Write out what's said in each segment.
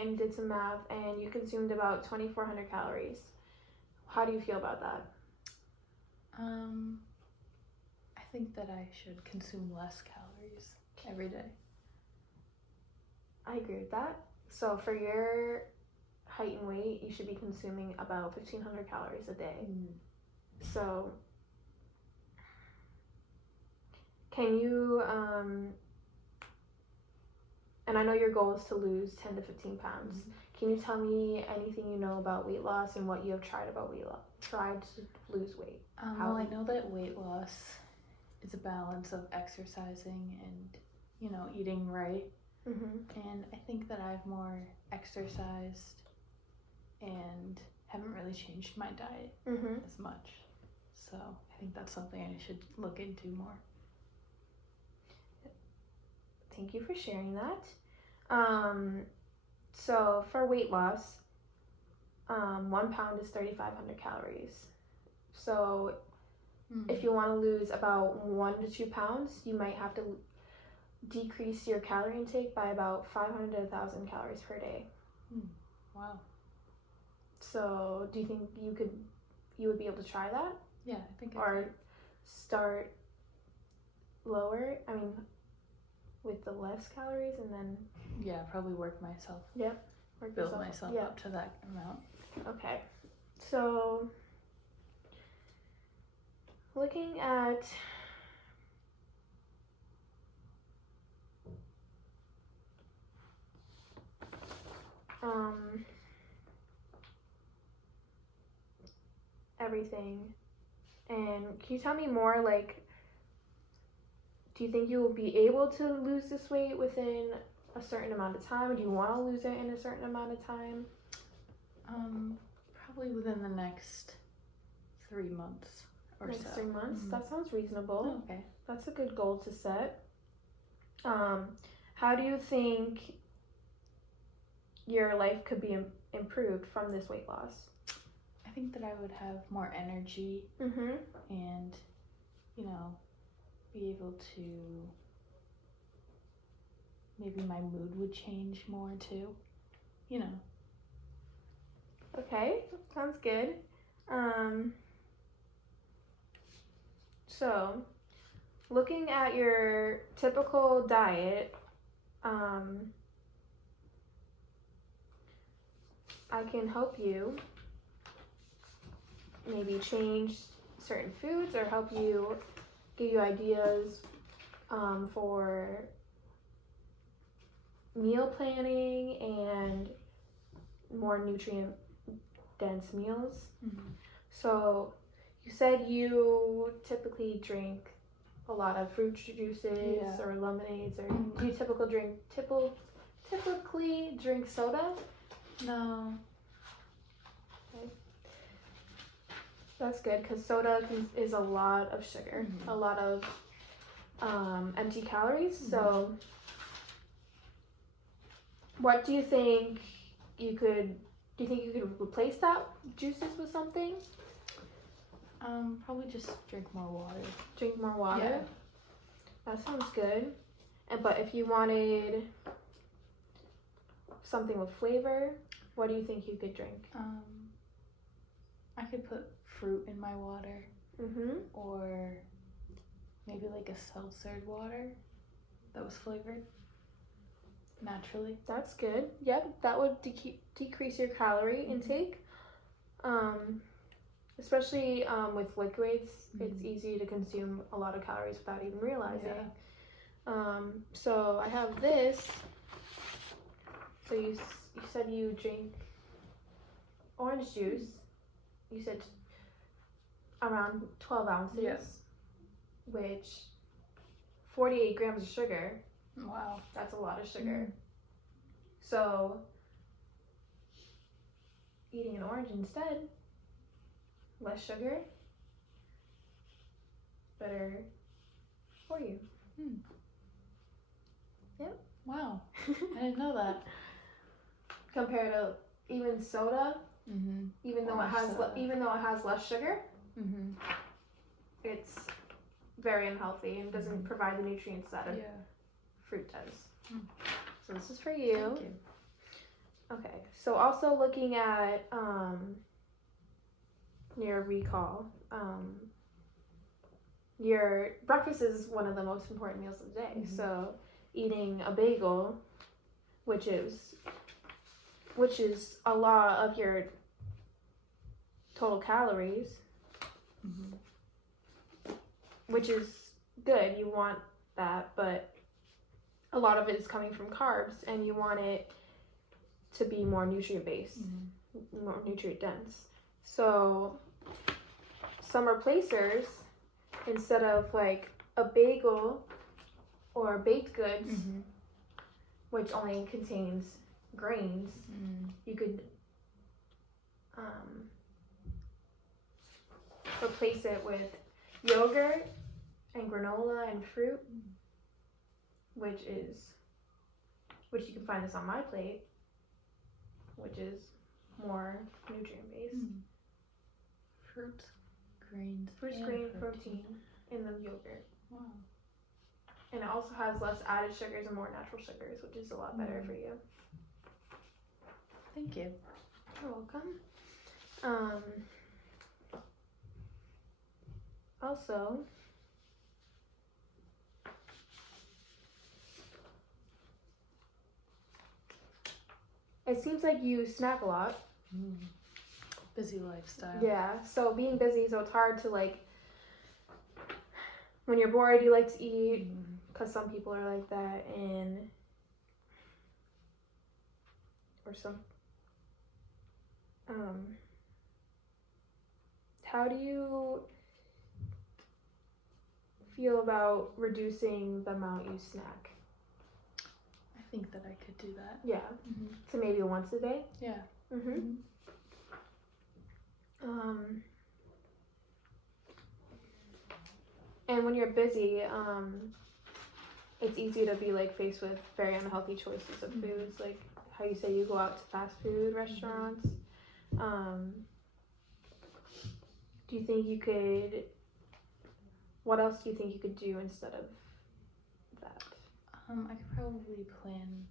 went and did some math, and you consumed about 2,400 calories. How do you feel about that? I think that I should consume less calories every day. I agree with that. So for your height and weight, you should be consuming about 1,500 calories a day. So can you, and I know your goal is to lose 10 to 15 pounds. Can you tell me anything you know about weight loss and what you have tried about weight loss, tried to lose weight? Well, I know that weight loss is a balance of exercising and, eating right. And I think that I've more exercised and haven't really changed my diet as much. So I think that's something I should look into more. Thank you for sharing that. So for weight loss, 1 pound is 3,500 calories. So if you want to lose about 1 to 2 pounds, you might have to decrease your calorie intake by about 500 to 1,000 calories per day. Wow. So do you think you would be able to try that? Yeah, I think or start lower, with the less calories, and then probably work myself. Build myself up to that amount. Okay. So looking at everything, and can you tell me more, do you think you will be able to lose this weight within a certain amount of time? Do you want to lose it in a certain amount of time? Probably within the next 3 months or so. 3 months? That sounds reasonable. Oh, okay. That's a good goal to set. How do you think your life could be improved from this weight loss? I think that I would have more energy and, be able to, maybe my mood would change more too, Okay, sounds good. So looking at your typical diet, I can help you maybe change certain foods or help you, give you ideas for meal planning and more nutrient dense meals. So you said you typically drink a lot of fruit juices or lemonades, or do you typically drink soda? No. Okay. That's good, because soda is a lot of sugar, a lot of empty calories. So what do you think you could replace that juices with something? Probably just drink more water. Drink more water? Yeah. That sounds good. But if you wanted something with flavor, what do you think you could drink? I could put fruit in my water. Or maybe like a seltzered water that was flavored naturally. That's good. Yep, that would decrease your calorie intake. Especially with liquids, it's easy to consume a lot of calories without even realizing. So I have this. So you said you drink orange juice. You said around 12 ounces. Yes. Which 48 grams of sugar. Wow. That's a lot of sugar. So eating an orange instead, less sugar, better for you. Yep. Wow. I didn't know that. Compared to even soda, even though it has less sugar, it's very unhealthy and doesn't provide the nutrients that a fruit does. So this is for you. Thank you. So also looking at your recall, your breakfast is one of the most important meals of the day. Mm-hmm. So eating a bagel, which is a lot of your total calories, Mm-hmm. which is good. You want that, but a lot of it is coming from carbs, and you want it to be more nutrient based, more nutrient dense. So some replacers, instead of like a bagel or baked goods, which only contains grains, you could replace it with yogurt and granola and fruit, which you can find this on my plate, which is more nutrient based. Fruits, grains, Fruits, and grain, protein in the yogurt. Wow. And it also has less added sugars and more natural sugars, which is a lot better for you. Thank you. You're welcome. Also, it seems like you snack a lot. Busy lifestyle. Yeah, so being busy, so it's hard to like, when you're bored, you like to eat, because some people are like that, how do you feel about reducing the amount you snack? I think that I could do that. Yeah, so maybe once a day? Yeah. And when you're busy, it's easy to be like faced with very unhealthy choices of foods, like how you say you go out to fast food restaurants. Do you think you could? What else do you think you could do instead of that? I could probably plan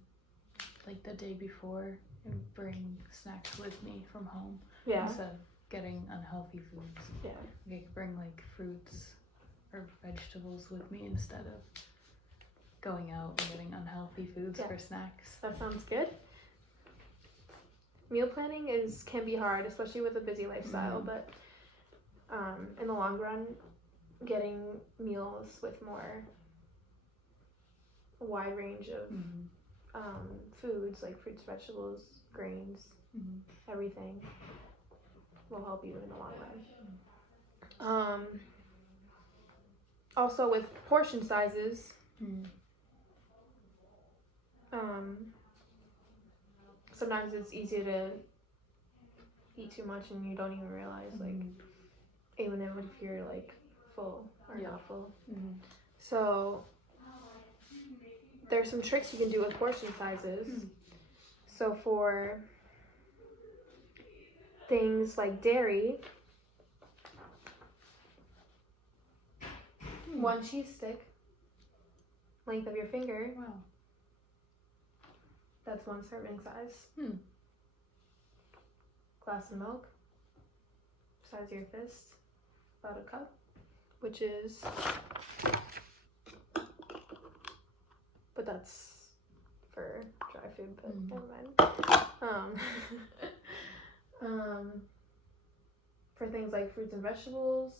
like the day before and bring snacks with me from home instead of getting unhealthy foods. Yeah. I could bring like fruits or vegetables with me instead of going out and getting unhealthy foods for snacks. That sounds good. Meal planning can be hard, especially with a busy lifestyle, but in the long run, getting meals with a wide range of foods like fruits, vegetables, grains, everything will help you in the long run. Also with portion sizes, sometimes it's easy to eat too much and you don't even realize, like, even if you're like full or not full. So there's some tricks you can do with portion sizes. So for things like dairy, 1 cheese stick, length of your finger. Wow. That's 1 serving size. Glass of milk, size of your fist, about a cup, which is, but that's for dry food, but never mind. For things like fruits and vegetables,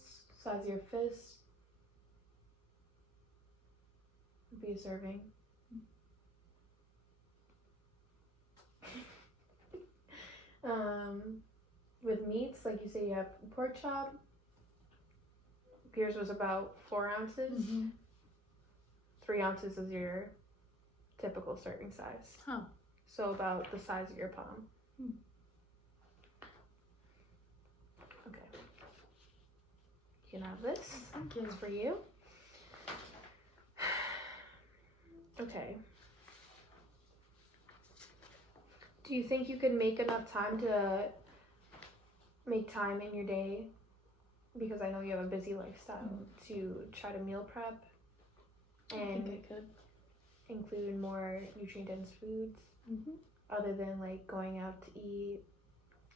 size of your fist would be a serving. With meats, like you say, you have pork chop. Yours was about 4 ounces. 3 ounces is your typical serving size. So about the size of your palm. Okay. You can have this. Thank you. It's for you. Okay. Do you think you could make enough time to make time in your day, because I know you have a busy lifestyle, to try to meal prep and I think I could include more nutrient dense foods? other than like going out to eat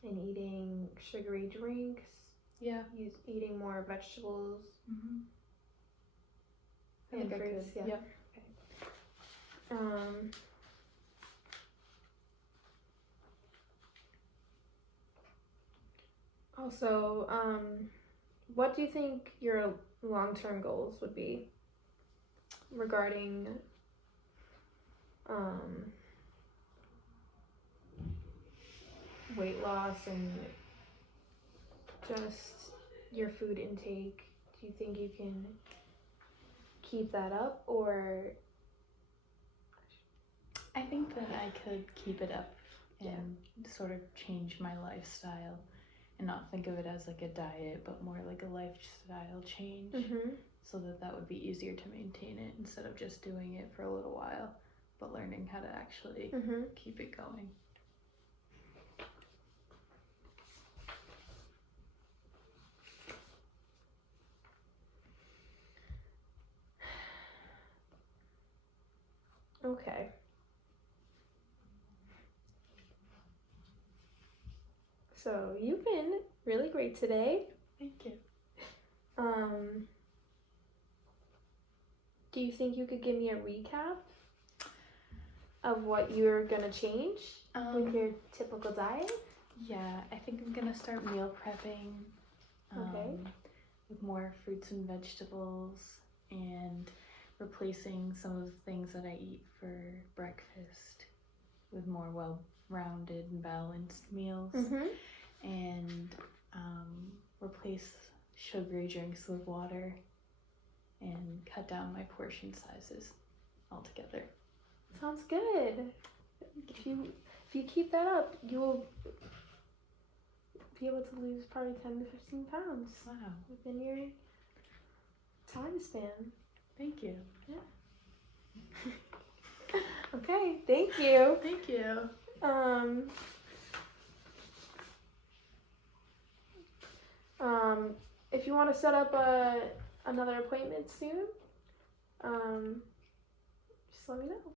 and eating sugary drinks, Yeah. eating more vegetables Mm-hmm. I and think I fruits. could. Yeah. Yep. Um, also, what do you think your long-term goals would be regarding weight loss and just your food intake? Do you think you can keep that up, or I think that I could keep it up and sort of change my lifestyle and not think of it as like a diet, but more like a lifestyle change, so that would be easier to maintain it instead of just doing it for a little while, but learning how to actually keep it going. Okay. So you've been really great today. Thank you. Do you think you could give me a recap of what you're gonna change with your typical diet? Yeah, I think I'm gonna start meal prepping. Okay. With more fruits and vegetables and replacing some of the things that I eat for breakfast with more well-rounded and balanced meals, and replace sugary drinks with water and cut down my portion sizes altogether. Sounds good. If you keep that up, you will be able to lose probably 10 to 15 pounds. Wow. Within your time span. Thank you. Yeah. Okay, thank you. Thank you. If you want to set up another appointment soon, just let me know.